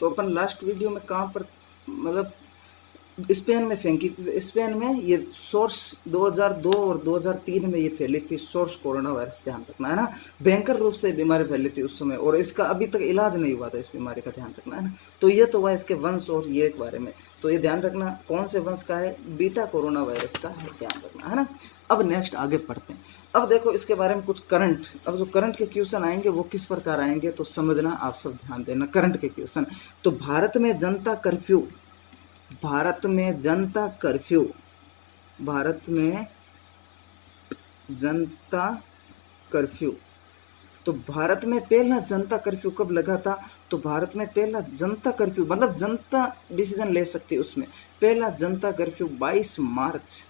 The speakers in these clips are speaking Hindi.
तो अपन लास्ट वीडियो में कहाँ पर मतलब स्पेन में फेंकी। स्पेन में ये सोर्स 2002 और 2003 में ये फैली थी, सोर्स कोरोना वायरस, ध्यान रखना है ना। भयंकर रूप से बीमारी फैली थी उस समय, और इसका अभी तक इलाज नहीं हुआ था इस बीमारी का, ध्यान रखना है ना। तो ये तो हुआ इसके वंश और ये के बारे में। तो ये ध्यान रखना कौन से वंश का है, बीटा कोरोना वायरस का है, ध्यान रखना है ना। अब नेक्स्ट आगे पढ़ते हैं। अब देखो इसके बारे में कुछ करंट, अब जो करंट के क्वेश्चन आएंगे वो किस प्रकार आएंगे तो समझना, आप सब ध्यान देना। करंट के क्वेश्चन, तो भारत में जनता कर्फ्यू, भारत में जनता कर्फ्यू, भारत में जनता कर्फ्यू। तो भारत में पहला जनता कर्फ्यू कब लगा था, तो भारत में पहला जनता कर्फ्यू मतलब जनता डिसीजन ले सकती है उसमें, पहला जनता कर्फ्यू 22 मार्च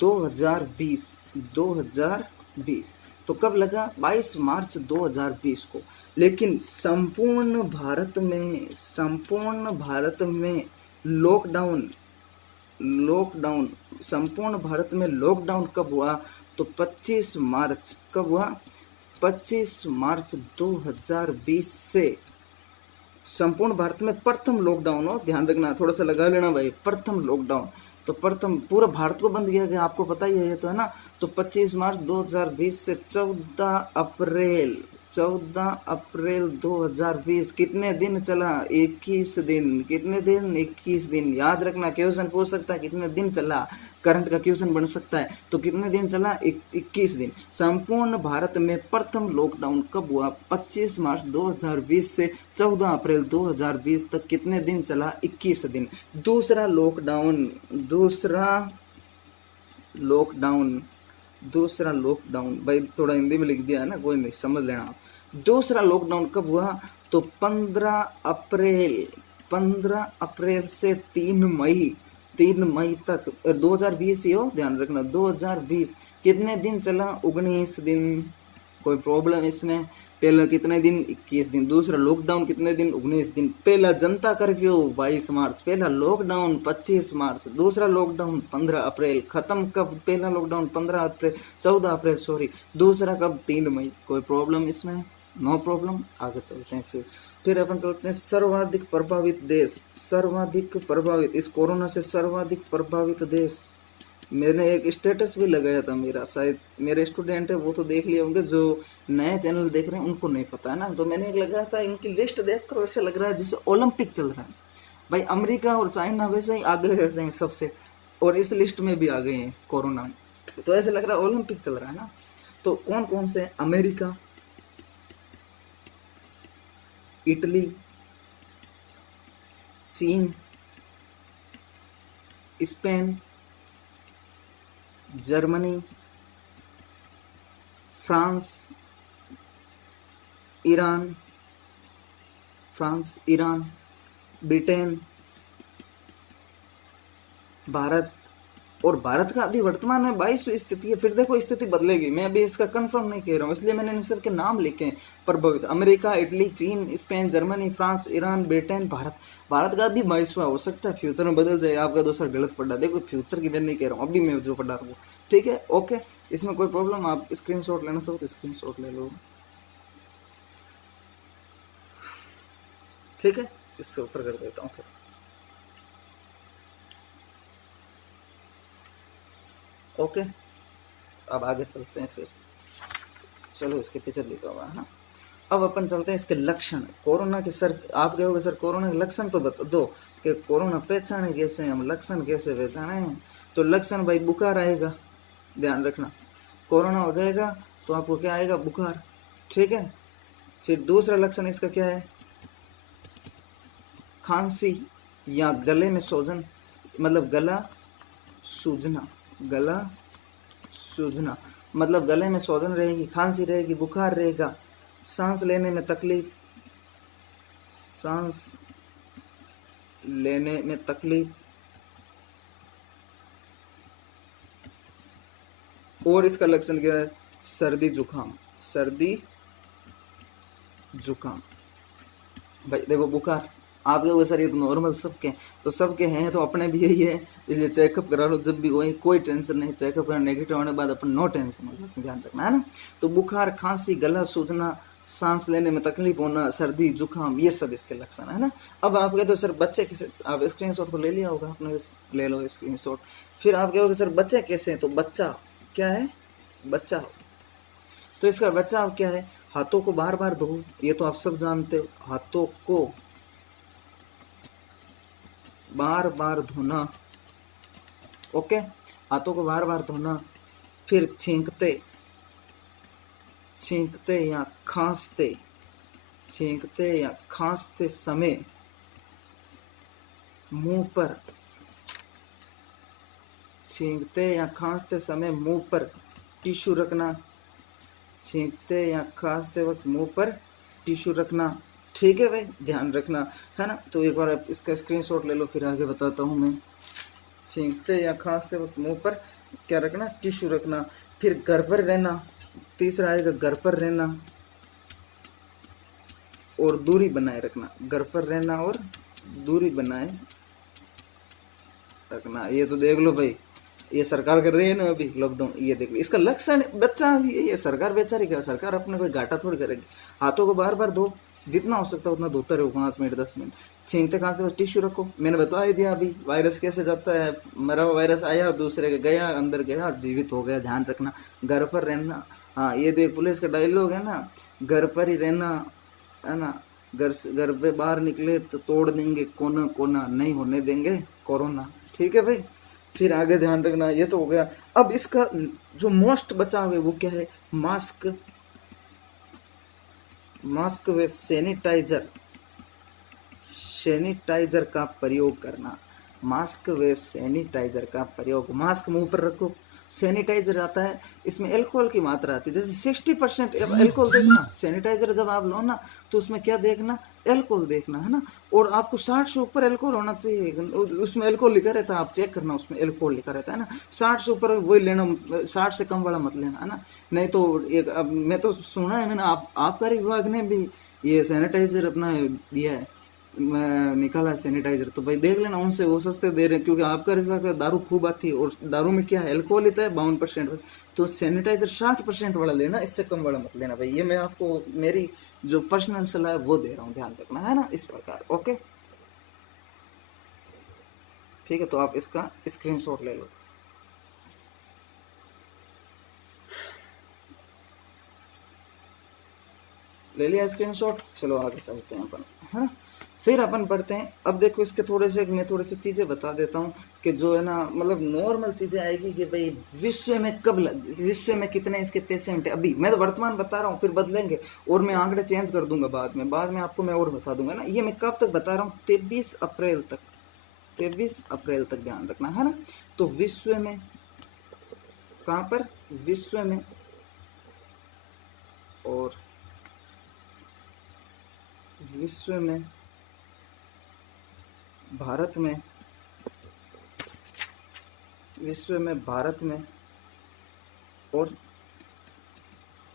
2020, 2020। तो कब लगा, 22 मार्च 2020 को। लेकिन संपूर्ण भारत में लॉकडाउन, संपूर्ण भारत में लॉकडाउन कब हुआ, तो 25 मार्च, कब हुआ, 25 मार्च 2020 से संपूर्ण भारत में प्रथम लॉकडाउन हो, ध्यान रखना, थोड़ा सा लगा लेना भाई, प्रथम लॉकडाउन। तो प्रथम पूरा भारत को बंद किया गया, आपको पता ही है ये तो, है ना। तो 25 मार्च 2020 से 14 अप्रैल 2020 कितने दिन चला, 21 दिन। कितने दिन, 21 दिन। याद रखना, क्वेश्चन पूछ सकता है कितने दिन चला, करंट का क्वेश्चन बन सकता है। तो कितने दिन चला, 21 दिन। संपूर्ण भारत में प्रथम लॉकडाउन कब हुआ, 25 मार्च 2020 से 14 अप्रैल 2020 तक कितने दिन चला, 21 दिन। दूसरा लॉकडाउन भाई थोड़ा हिंदी में लिख दिया है ना, कोई नहीं, समझ लेना आप। दूसरा लॉकडाउन कब हुआ, तो 15 अप्रैल से 3 मई तक 2020 ही हो, ध्यान रखना 2020। कितने दिन चला, 19 दिन। कोई प्रॉब्लम इसमें, पहला कितने दिन, 21 दिन। दूसरा लॉकडाउन कितने दिन, 19 दिन। पहला जनता कर्फ्यू 22 मार्च, पहला लॉकडाउन 25 मार्च, दूसरा लॉकडाउन 15 अप्रैल। खत्म कब, पहला लॉकडाउन 14 अप्रैल सॉरी, दूसरा कब, 3 मई। कोई प्रॉब्लम इसमें, नो प्रॉब्लम। आगे चलते हैं फिर अपन चलते हैं सर्वाधिक प्रभावित देश, सर्वाधिक प्रभावित, इस कोरोना से सर्वाधिक प्रभावित देश। मैंने एक स्टेटस भी लगाया था मेरा, शायद मेरे स्टूडेंट है वो तो देख लिए होंगे, जो नए चैनल देख रहे हैं उनको नहीं पता है ना। तो मैंने एक लगाया था, इनकी लिस्ट देखकर ऐसा लग रहा है जैसे ओलंपिक चल रहा है भाई। अमेरिका और चाइना वैसे ही आगे रहते हैं सबसे, और इस लिस्ट में भी आ गए हैं कोरोना में। तो ऐसे लग रहा है ओलंपिक चल रहा है ना। तो कौन कौन से, अमेरिका, इटली, चीन, Spain, Germany, France, Iran, Britain, Bharat. और भारत का अभी वर्तमान में 22वीं स्थिति है। फिर देखो स्थिति बदलेगी, मैं अभी इसका कंफर्म नहीं कह रहा हूँ, इसलिए मैंने इन सब के नाम लिखे हैं प्रभावित। अमेरिका, इटली, चीन, Spain, Germany, France, Iran, Britain, Bharat. Bharat का अभी 22वां, हो सकता है फ्यूचर में बदल जाए, आपका दूसरा गलत पढ़ा। देखो फ्यूचर की मैं नहीं कह रहा हूँ, अभी मैं जो पढ़ा रहा हूँ, ठीक है, ओके। इसमें कोई प्रॉब्लम, आप स्क्रीनशॉट लेना चाहो तो स्क्रीनशॉट ले लो, ठीक है। इससे ऊपर कर देता हूँ थोड़ा, ओके। अब आगे चलते हैं फिर, चलो इसके पीछे लिखा हुआ है ना। अब अपन चलते हैं इसके लक्षण, कोरोना के। सर आप कहोगे सर कोरोना के लक्षण तो बता दो, कि कोरोना पहचाने कैसे, हम लक्षण कैसे पहचाने। तो लक्षण भाई, बुखार आएगा, ध्यान रखना, कोरोना हो जाएगा तो आपको क्या आएगा, बुखार, ठीक है। फिर दूसरा लक्षण इसका क्या है, खांसी या गले में सूजन, मतलब गला सूजना, मतलब गले में सूजन रहेगी, खांसी रहेगी, बुखार रहेगा, सांस लेने में तकलीफ, और इसका लक्षण क्या है, सर्दी जुकाम। भाई देखो बुखार, आप कहोगे सर ये तो नॉर्मल सबके हैं, तो सबके हैं तो अपने भी यही है, इसलिए चेकअप करा लो जब भी होए, कोई टेंशन नहीं। चेकअप करना नेगेटिव होने के बाद अपन नो टेंशन हो जाते, ध्यान रखना है ना। तो बुखार, खांसी, गला सूजना, सांस लेने में तकलीफ होना, सर्दी जुकाम, ये सब इसके लक्षण है ना। अब आप कहते हो सर बच्चे कैसे, आप स्क्रीनशॉट तो ले लिया होगा आपने, ले लो स्क्रीनशॉट। फिर आप कहोगे सर बच्चे कैसे हैं, तो बच्चा क्या है, बच्चा, तो इसका बचाव क्या है, हाथों को बार बार धो, ये तो आप सब जानते हो, हाथों को बार बार धोना, ओके, हाथों को बार बार धोना। फिर छींकते छींकते या खांसते, छींकते या खांसते समय मुंह पर, छींकते या खांसते समय मुंह पर टिश्यू रखना, छींकते या खांसते वक्त मुंह पर टिश्यू रखना, ठीक है भाई, ध्यान रखना है ना। तो एक बार आप इसका स्क्रीनशॉट ले लो, फिर आगे बताता हूँ मैं। छींकते या खांसते वक्त मुंह पर क्या रखना, टिश्यू रखना। फिर घर पर रहना, तीसरा आएगा घर पर रहना और दूरी बनाए रखना, घर पर रहना और दूरी बनाए रखना। ये तो देख लो भाई, ये सरकार कर रही है ना अभी लॉकडाउन, ये देख लो, इसका लक्षण बच्चा भी ये सरकार बेचारी क्या, सरकार अपने कोई घाटा थोड़ी करेगी। हाथों को बार बार धो, जितना हो सकता है उतना धोता रहो, 5 मिनट 10 मिनट। छींकते खांसते बस टिश्यू रखो, मैंने बता ही दिया अभी वायरस कैसे जाता है, मरा हुआ वायरस आया दूसरे के गया, अंदर गया, जीवित हो गया, ध्यान रखना। घर पर रहना, हाँ ये देख पुलिस का डायलॉग है ना, घर पर ही रहना है ना, घर पे बाहर निकले तो तोड़ देंगे कोना कोना, नहीं होने देंगे कोरोना, ठीक है भाई। फिर आगे ध्यान रखना, ये तो हो गया। अब इसका जो मोस्ट बचाव है वो क्या है, मास्क, मास्क व सैनिटाइजर, सैनिटाइजर का प्रयोग करना, मास्क व सैनिटाइजर का प्रयोग। मास्क मुंह पर रखो, सैनिटाइजर आता है इसमें अल्कोहल की मात्रा आती है, जैसे 60% अल्कोहल देखना। सैनिटाइजर जब आप लो ना तो उसमें क्या देखना, अल्कोहल देखना है ना, और आपको 60 से ऊपर अल्कोहल होना चाहिए, उसमें अल्कोहल लिखा रहता है, आप चेक करना उसमें अल्कोहल लिखा रहता है ना। 60 से ऊपर वही लेना, 60 से कम वाला मत लेना है ना। नहीं तो एक, अब मैं तो सुना है, मैंने आबकारी विभाग ने भी ये सैनिटाइजर अपना दिया है, निकाला सैनिटाइजर, तो भाई देख लेना, उनसे वो सस्ते दे रहे हैं, क्योंकि आपका विभाग का दारू खूब आती है, और दारू में क्या है, अल्कोहल ही तो है 52%, तो सैनिटाइजर 60% वाला लेना, इससे कम वाला मत लेना भाई। ये मैं आपको मेरी जो पर्सनल सलाह है वो दे रहा हूँ, ध्यान रखना है ना, इस प्रकार, ओके ठीक है। तो आप इसका स्क्रीनशॉट ले लो। ले लिया स्क्रीनशॉट, चलो आगे चलते हैं अपन, है ना। फिर अपन पढ़ते हैं, अब देखो इसके मैं थोड़े से चीज़ें बता देता हूँ कि जो है ना, मतलब नॉर्मल चीज़ें आएगी कि भाई विश्व में कब विश्व में कितने इसके पेशेंट है। अभी मैं तो वर्तमान बता रहा हूँ, फिर बदलेंगे और मैं आंकड़े चेंज कर दूंगा बाद में आपको मैं और बता दूंगा ना। ये मैं कब तक बता रहा हूँ, 23 अप्रैल तक, 23 अप्रैल तक, ध्यान रखना है ना। तो विश्व में कहाँ पर, विश्व में और विश्व में, भारत में, विश्व में, भारत में और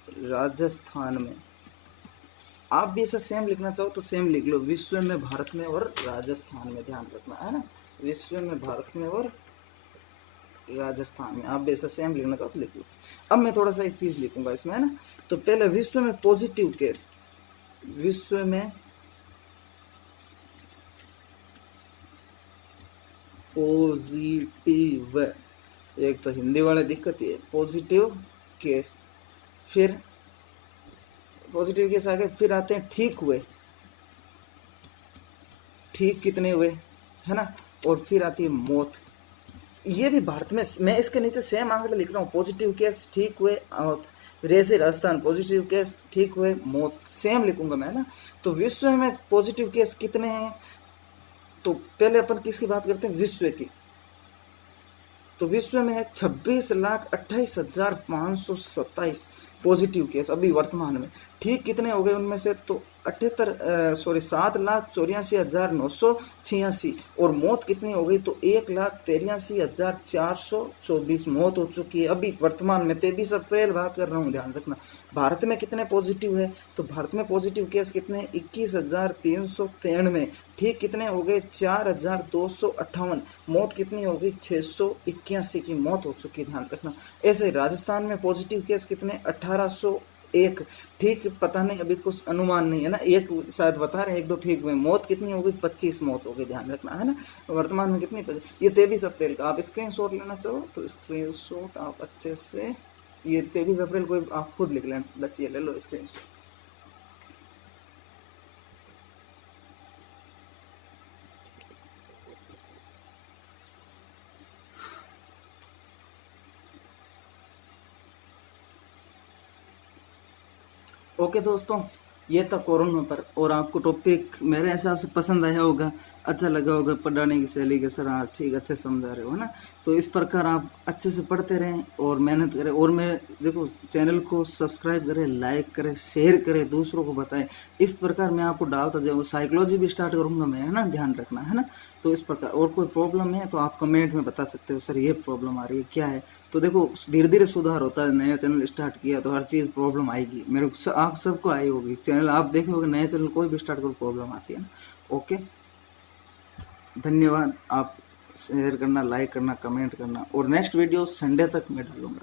राजस्थान में। आप भी ऐसा सेम लिखना चाहो तो सेम लिख लो, विश्व में, भारत में और राजस्थान में, ध्यान रखना है ना, विश्व में, भारत में और राजस्थान में। आप भी ऐसा सेम लिखना चाहो तो लिख लो। अब मैं थोड़ा सा एक चीज लिखूंगा इसमें, है ना। तो पहले विश्व में पॉजिटिव केस, विश्व में पॉजिटिव, एक तो हिंदी वाले दिक्कत है, पॉजिटिव केस, फिर पॉजिटिव केस आ गए, फिर आते हैं ठीक हुए, ठीक कितने हुए, है ना, और फिर आती है मौत। ये भी भारत में, मैं इसके नीचे सेम आंकड़े लिख रहा हूँ, पॉजिटिव केस, ठीक हुए, रेसे राजस्थान, पॉजिटिव केस, ठीक हुए, मौत, सेम लिखूंगा मैं, ना। तो विश्व में पॉजिटिव केस कितने हैं, तो पहले अपन किसकी बात करते हैं, विश्व की। तो विश्व में है 26,28,527 पॉजिटिव केस अभी वर्तमान में। ठीक कितने हो गए उनमें से, तो 7,84,986 और मौत कितनी हो गई तो 1,83,424 मौत हो चुकी है अभी वर्तमान में 23 अप्रैल बात कर रहा हूँ, ध्यान रखना। भारत में कितने पॉजिटिव है तो भारत में पॉजिटिव केस कितने 21,393, ठीक कितने हो गए 4,258, मौत कितनी हो गई 681 की मौत हो चुकी है, ध्यान रखना। ऐसे राजस्थान में पॉजिटिव केस कितने 1801, ठीक पता नहीं अभी कुछ अनुमान नहीं है ना, एक शायद बता रहे हैं, एक दो ठीक हुए, मौत कितनी हो गई 25 मौत हो गई, ध्यान रखना है ना। वर्तमान में कितनी ये 23 अप्रैल का, आप स्क्रीनशॉट लेना चाहो तो स्क्रीनशॉट आप अच्छे से, ये 23 अप्रैल को आप खुद लिख लेना, बस ये ले लो स्क्रीनशॉट। ओके दोस्तों, ये था कोरोना पर, और आपको टॉपिक मेरे हिसाब से पसंद आया होगा, अच्छा लगा होगा पढ़ाने की शैली के, सर हाँ ठीक अच्छे समझा रहे हो है ना। तो इस प्रकार आप अच्छे से पढ़ते रहें और मेहनत करें, और मैं देखो चैनल को सब्सक्राइब करें, लाइक करें, शेयर करें, दूसरों को बताएं, इस प्रकार मैं आपको डालता जाऊँ। साइकोलॉजी भी स्टार्ट करूँगा मैं, है ना, ध्यान रखना है ना। तो इस प्रकार, और कोई प्रॉब्लम है तो आप कमेंट में बता सकते हो, सर ये प्रॉब्लम आ रही है क्या है। तो देखो धीरे धीरे सुधार होता है, नया चैनल स्टार्ट किया तो हर चीज़ प्रॉब्लम आएगी, मेरे को आप सबको आई होगी, चैनल आप देखोगे नया चैनल कोई भी स्टार्ट करो प्रॉब्लम आती है ना। ओके, धन्यवाद। आप शेयर करना, लाइक करना, कमेंट करना, और नेक्स्ट वीडियो संडे तक मैं डालूंगा।